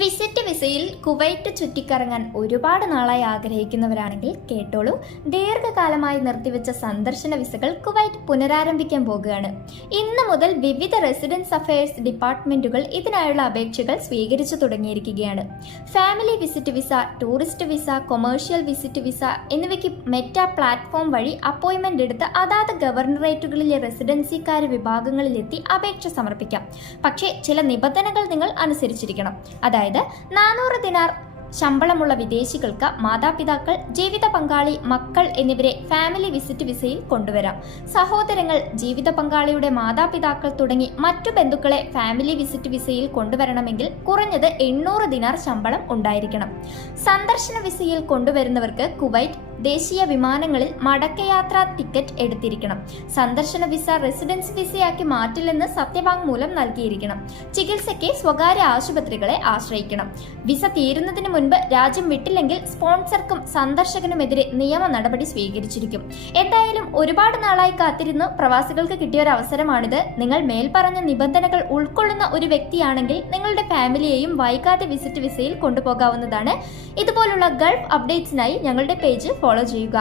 Visit വിസയിൽ Kuwait ചുറ്റിക്കറങ്ങാൻ ഒരുപാട് നാളായി ആഗ്രഹിക്കുന്നവരാണെങ്കിൽ കേട്ടോളൂ. ദീർഘകാലമായി നിർത്തിവെച്ച സന്ദർശന വിസകൾ കുവൈറ്റ് പുനരാരംഭിക്കാൻ പോകുകയാണ്. ഇന്ന് മുതൽ വിവിധ റെസിഡൻസ് അഫയേഴ്സ് ഡിപ്പാർട്ട്മെന്റുകൾ ഇതിനായുള്ള അപേക്ഷകൾ സ്വീകരിച്ചു തുടങ്ങിയിരിക്കുകയാണ്. Family visit visa tourist visa commercial visit visa എന്നിവയ്ക്ക് മെറ്റ പ്ലാറ്റ്ഫോം വഴി അപ്പോയിന്റ്മെന്റ് എടുത്ത് അതാത് ഗവർണറേറ്റുകളിലെ റെസിഡൻസിക്കാർ വിഭാഗങ്ങളിലെത്തി അപേക്ഷ സമർപ്പിക്കാം. പക്ഷേ ചില നിബന്ധനകൾ നിങ്ങൾ അനുസരിച്ചിരിക്കണം. അതായത് നാനൂറ് ദിനാർ ശമ്പളമുള്ള വിദേശികൾക്ക് മാതാപിതാക്കൾ ജീവിത പങ്കാളി മക്കൾ എന്നിവരെ ഫാമിലി വിസിറ്റ് വിസയിൽ കൊണ്ടുവരാം. സഹോദരങ്ങൾ ജീവിത പങ്കാളിയുടെ മാതാപിതാക്കൾ തുടങ്ങി മറ്റു ബന്ധുക്കളെ ഫാമിലി വിസിറ്റ് വിസയിൽ കൊണ്ടുവരണമെങ്കിൽ കുറഞ്ഞത് എണ്ണൂറ് ദിനാർ ശമ്പളം ഉണ്ടായിരിക്കണം. സന്ദർശന വിസയിൽ കൊണ്ടുവരുന്നവർക്ക് കുവൈറ്റ് ദേശീയ വിമാനങ്ങളിൽ മടക്കയാത്രാ ടിക്കറ്റ് എടുത്തിരിക്കണം. സന്ദർശന വിസ റെസിഡൻസ് വിസയാക്കി മാറ്റില്ലെന്ന് സത്യവാങ്മൂലം നൽകിയിരിക്കണം. ചികിത്സയ്ക്ക് സ്വകാര്യ ആശുപത്രികളെ ആശ്രയിക്കണം. വിസ തീരുന്നതിന് മുൻപ് രാജ്യം വിട്ടില്ലെങ്കിൽ സ്പോൺസർക്കും സന്ദർശകനുമെതിരെ നിയമ നടപടി സ്വീകരിച്ചിരിക്കും. എന്തായാലും ഒരുപാട് നാളായി കാത്തിരുന്ന് പ്രവാസികൾക്ക് കിട്ടിയ ഒരു അവസരമാണിത്. നിങ്ങൾ മേൽപ്പറഞ്ഞ നിബന്ധനകൾ ഉൾക്കൊള്ളുന്ന ഒരു വ്യക്തിയാണെങ്കിൽ നിങ്ങളുടെ ഫാമിലിയെയും വൈകാതെ വിസിറ്റ് വിസയിൽ കൊണ്ടുപോകാവുന്നതാണ്. ഇതുപോലുള്ള ഗൾഫ് അപ്ഡേറ്റ്സിനായി ഞങ്ങളുടെ പേജ് ഫോളോ ചെയ്യുക